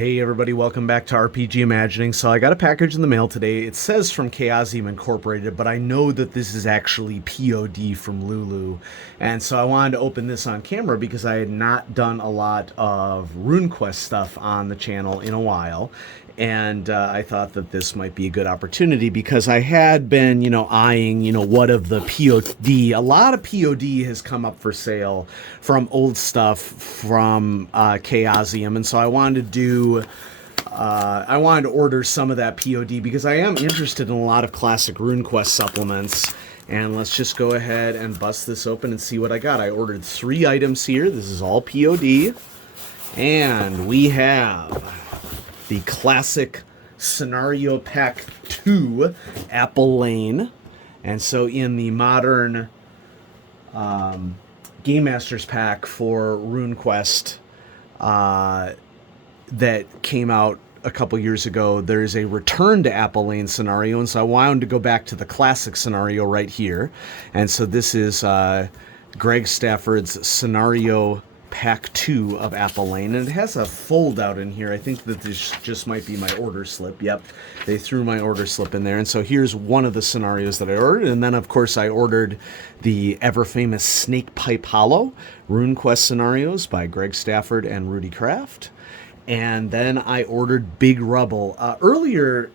Hey everybody, welcome back to RPG Imagining. So I got a package in the mail today. It says from Chaosium Incorporated, but I know that this is actually POD from Lulu. And so I wanted to open this on camera because I had not done a lot of RuneQuest stuff on the channel in a while. And I thought that this might be a good opportunity because I had been, eyeing, what of the POD. A lot of POD has come up for sale from old stuff from Chaosium. And so I wanted to order some of that POD because I am interested in a lot of classic RuneQuest supplements. And let's just go ahead and bust this open and see what I got. I ordered 3 items here. This is all POD. And we have the classic Scenario Pack 2 Apple Lane. And so in the modern Game Masters pack for RuneQuest that came out a couple years ago, there's a return to Apple Lane scenario, and so I wanted to go back to the classic scenario right here. And so this is Greg Stafford's Scenario Pack 2 of Apple Lane, and it has a fold out in here. I think that this just might be my order slip. Yep, they threw my order slip in there. And so here's one of the scenarios that I ordered, and then of course I ordered the ever famous Snake Pipe Hollow RuneQuest scenarios by Greg Stafford and Rudy Kraft. And then I ordered Big Rubble. Earlier,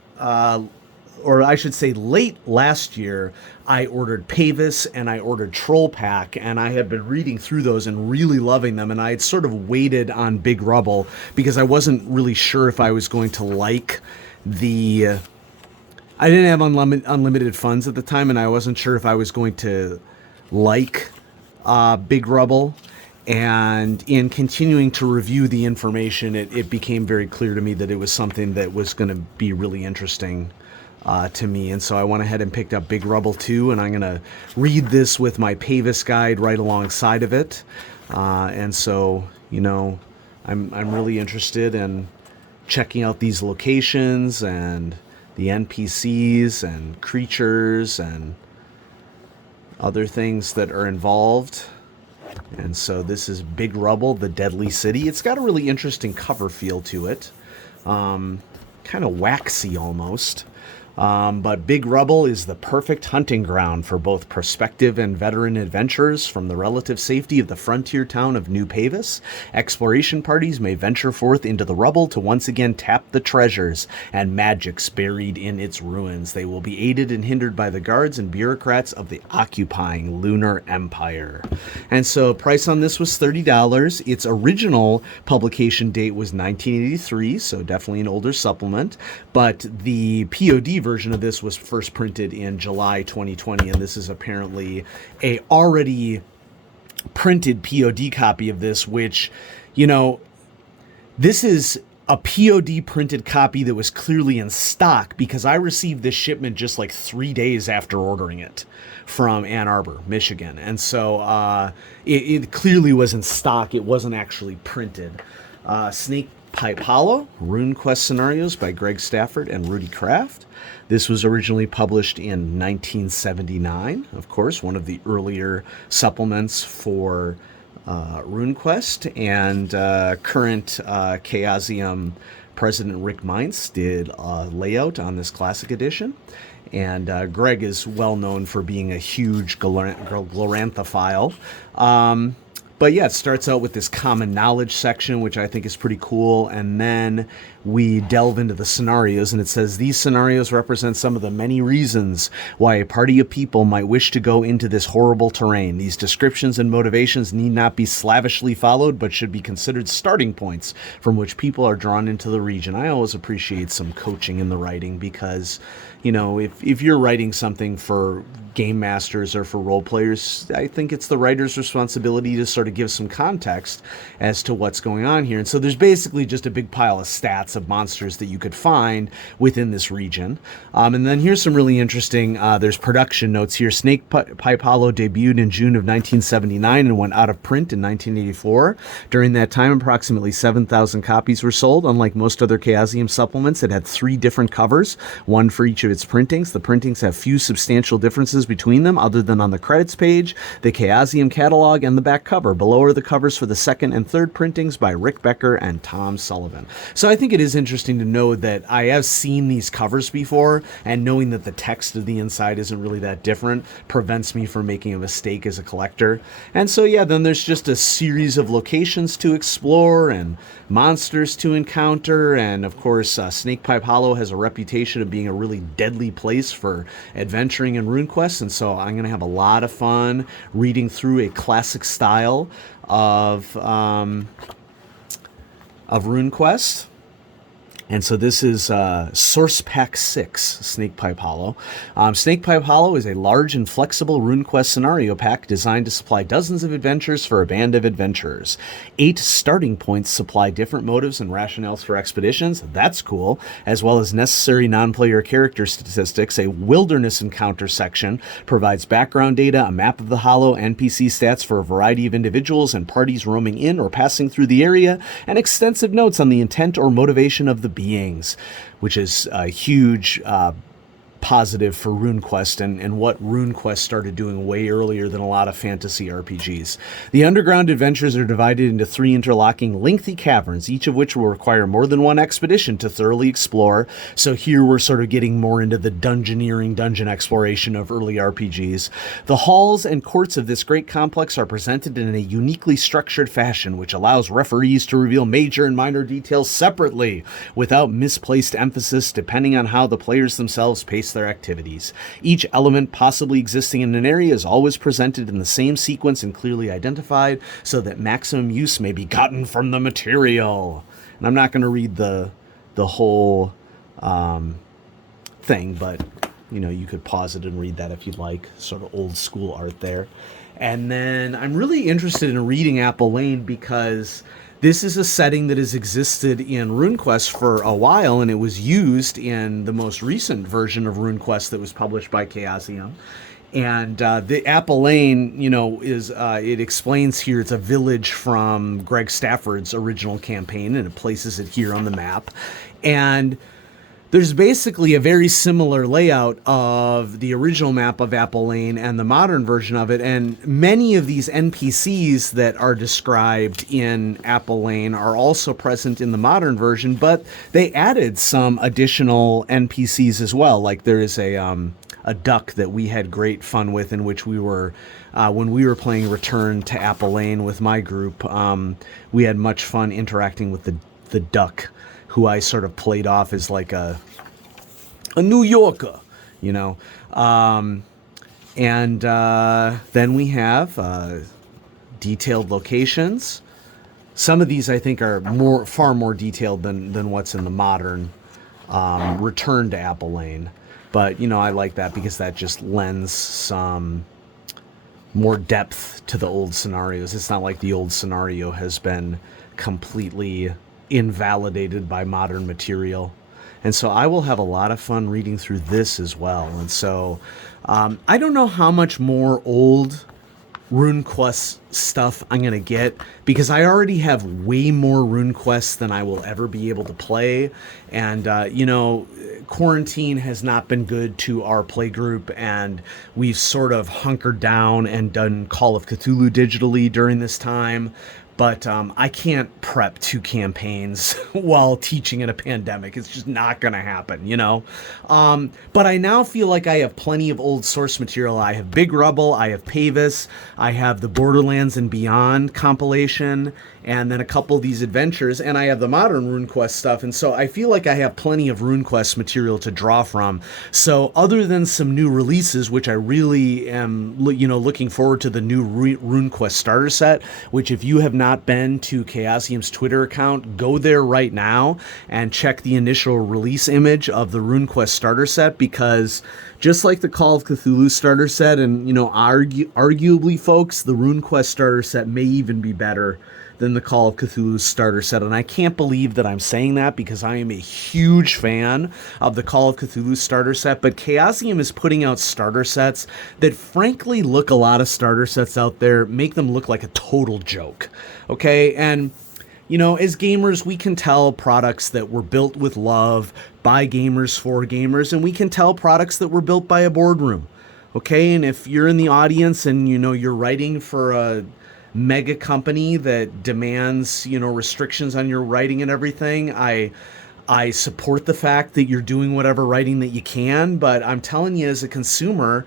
or I should say late last year, I ordered Pavis and I ordered Troll Pack, and I had been reading through those and really loving them, and I had sort of waited on Big Rubble because I wasn't really sure if I was going to like the... I didn't have unlimited funds at the time, and I wasn't sure if I was going to like Big Rubble. And in continuing to review the information, it became very clear to me that it was something that was going to be really interesting to me. And so I went ahead and picked up Big Rubble 2, and I'm going to read this with my Pavis guide right alongside of it. And so, I'm really interested in checking out these locations and the NPCs and creatures and other things that are involved. And so this is Big Rubble, the Deadly City. It's got a really interesting cover feel to it. Kind of waxy almost. But Big Rubble is the perfect hunting ground for both prospective and veteran adventurers from the relative safety of the frontier town of New Pavis. Exploration parties may venture forth into the rubble to once again tap the treasures and magics buried in its ruins. They will be aided and hindered by the guards and bureaucrats of the occupying Lunar Empire. And so price on this was $30. Its original publication date was 1983, so definitely an older supplement. But the POD version of this was first printed in July 2020, and this is apparently a already printed POD copy of this, which, this is a POD printed copy that was clearly in stock because I received this shipment just like 3 days after ordering it from Ann Arbor, Michigan. And so it clearly was in stock. It wasn't actually printed. Snake Pipe Hollow, RuneQuest Scenarios by Greg Stafford and Rudy Kraft. This was originally published in 1979, of course, one of the earlier supplements for RuneQuest, and current Chaosium President Rick Meinz did a layout on this classic edition. And Greg is well known for being a huge Gloranthophile. But yeah, it starts out with this common knowledge section, which I think is pretty cool. And then we delve into the scenarios, and it says, these scenarios represent some of the many reasons why a party of people might wish to go into this horrible terrain. These descriptions and motivations need not be slavishly followed, but should be considered starting points from which people are drawn into the region. I always appreciate some coaching in the writing because, if you're writing something for game masters or for role players, I think it's the writer's responsibility to sort of give some context as to what's going on here. And so there's basically just a big pile of stats of monsters that you could find within this region. And then here's some really interesting, there's production notes here. Snake Pipe Hollow debuted in June of 1979 and went out of print in 1984. During that time, approximately 7,000 copies were sold. Unlike most other Chaosium supplements, it had 3 different covers, one for each of its printings. The printings have few substantial differences differences between them other than on the credits page, the Chaosium catalog, and the back cover. Below are the covers for the second and third printings by Rick Becker and Tom Sullivan. So I think it is interesting to know that I have seen these covers before, and knowing that the text of the inside isn't really that different prevents me from making a mistake as a collector. And so yeah, then there's just a series of locations to explore and monsters to encounter, and of course Snakepipe Hollow has a reputation of being a really deadly place for adventuring in RuneQuest, and so I'm going to have a lot of fun reading through a classic style of RuneQuest. And so this is Source Pack 6, Snakepipe Hollow. Snakepipe Hollow is a large and flexible RuneQuest scenario pack designed to supply dozens of adventures for a band of adventurers. 8 starting points supply different motives and rationales for expeditions. That's cool. As well as necessary non-player character statistics. A wilderness encounter section provides background data, a map of the Hollow, NPC stats for a variety of individuals and parties roaming in or passing through the area, and extensive notes on the intent or motivation of the beings, which is a huge positive for RuneQuest and what RuneQuest started doing way earlier than a lot of fantasy RPGs. The underground adventures are divided into 3 interlocking lengthy caverns, each of which will require more than one expedition to thoroughly explore. So here we're sort of getting more into the dungeoneering, dungeon exploration of early RPGs. The halls and courts of this great complex are presented in a uniquely structured fashion, which allows referees to reveal major and minor details separately without misplaced emphasis, depending on how the players themselves pace their activities. Each element possibly existing in an area is always presented in the same sequence and clearly identified so that maximum use may be gotten from the material. And I'm not going to read the whole thing, but you could pause it and read that if you'd like. Sort of old school art there. And then I'm really interested in reading Apple Lane because this is a setting that has existed in RuneQuest for a while, and it was used in the most recent version of RuneQuest that was published by Chaosium. And the Apple Lane, is it explains here it's a village from Greg Stafford's original campaign, and it places it here on the map. And there's basically a very similar layout of the original map of Apple Lane and the modern version of it, and many of these NPCs that are described in Apple Lane are also present in the modern version, but they added some additional NPCs as well. Like there is a duck that we had great fun with, in which we were, when we were playing Return to Apple Lane with my group, we had much fun interacting with the duck, who I sort of played off as like a New Yorker, and then we have detailed locations. Some of these I think are far more detailed than what's in the modern Return to Apple Lane, but I like that because that just lends some more depth to the old scenarios. It's not like the old scenario has been completely invalidated by modern material. And so I will have a lot of fun reading through this as well. And so I don't know how much more old RuneQuest stuff I'm going to get, because I already have way more RuneQuest than I will ever be able to play. And, quarantine has not been good to our play group, and we've sort of hunkered down and done Call of Cthulhu digitally during this time. But I can't prep 2 campaigns while teaching in a pandemic. It's just not going to happen, But I now feel like I have plenty of old source material. I have Big Rubble, I have Pavis, I have the Borderlands and Beyond compilation, and then a couple of these adventures, and I have the modern RuneQuest stuff. And so I feel like I have plenty of RuneQuest material to draw from. So other than some new releases, which I really am, looking forward to the new RuneQuest starter set, which if you have not been to Chaosium's Twitter account, go there right now and check the initial release image of the RuneQuest starter set, because just like the Call of Cthulhu starter set, and arguably, folks, the RuneQuest starter set may even be better than the Call of Cthulhu starter set. And I can't believe that I'm saying that, because I am a huge fan of the Call of Cthulhu starter set, but Chaosium is putting out starter sets that frankly look, a lot of starter sets out there make them look like a total joke. Okay? And as gamers, we can tell products that were built with love by gamers for gamers, and we can tell products that were built by a boardroom. Okay, and if you're in the audience and you know you're writing for a mega company that demands, you know, restrictions on your writing and everything, I support the fact that you're doing whatever writing that you can, but I'm telling you as a consumer,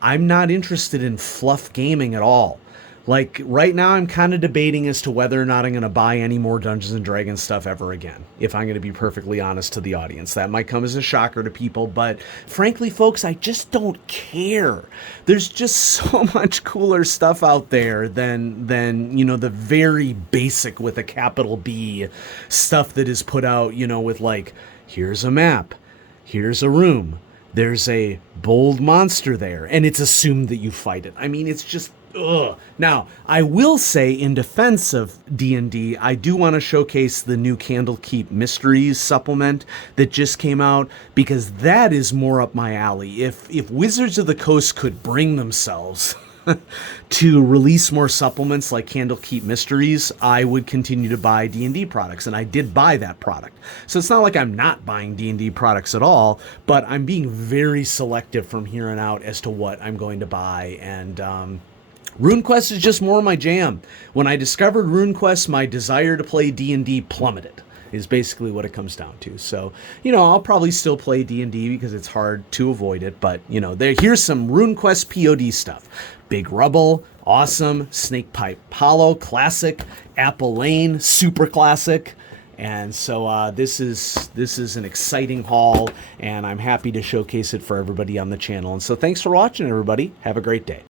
I'm not interested in fluff gaming at all. Like right now I'm kind of debating as to whether or not I'm going to buy any more Dungeons and Dragons stuff ever again. If I'm going to be perfectly honest to the audience, that might come as a shocker to people, but frankly folks, I just don't care. There's just so much cooler stuff out there than you know the very basic with a capital B stuff that is put out, you know, with like here's a map, here's a room, there's a bold monster there, and it's assumed that you fight it. I mean, it's just ugh. Now, I will say in defense of D&D, I do want to showcase the new Candlekeep Mysteries supplement that just came out, because that is more up my alley. If Wizards of the Coast could bring themselves to release more supplements like Candlekeep Mysteries, I would continue to buy D&D products, and I did buy that product. So it's not like I'm not buying D&D products at all, but I'm being very selective from here on out as to what I'm going to buy, and Runequest is just more my jam. When I discovered Runequest, my desire to play D&D plummeted, is basically what it comes down to. So, you know, I'll probably still play D&D because it's hard to avoid it, but, you know, here's some Runequest POD stuff. Big Rubble, awesome. Snakepipe Hollow, classic. Apple Lane, super classic. And so this is an exciting haul, and I'm happy to showcase it for everybody on the channel. And so thanks for watching, everybody. Have a great day.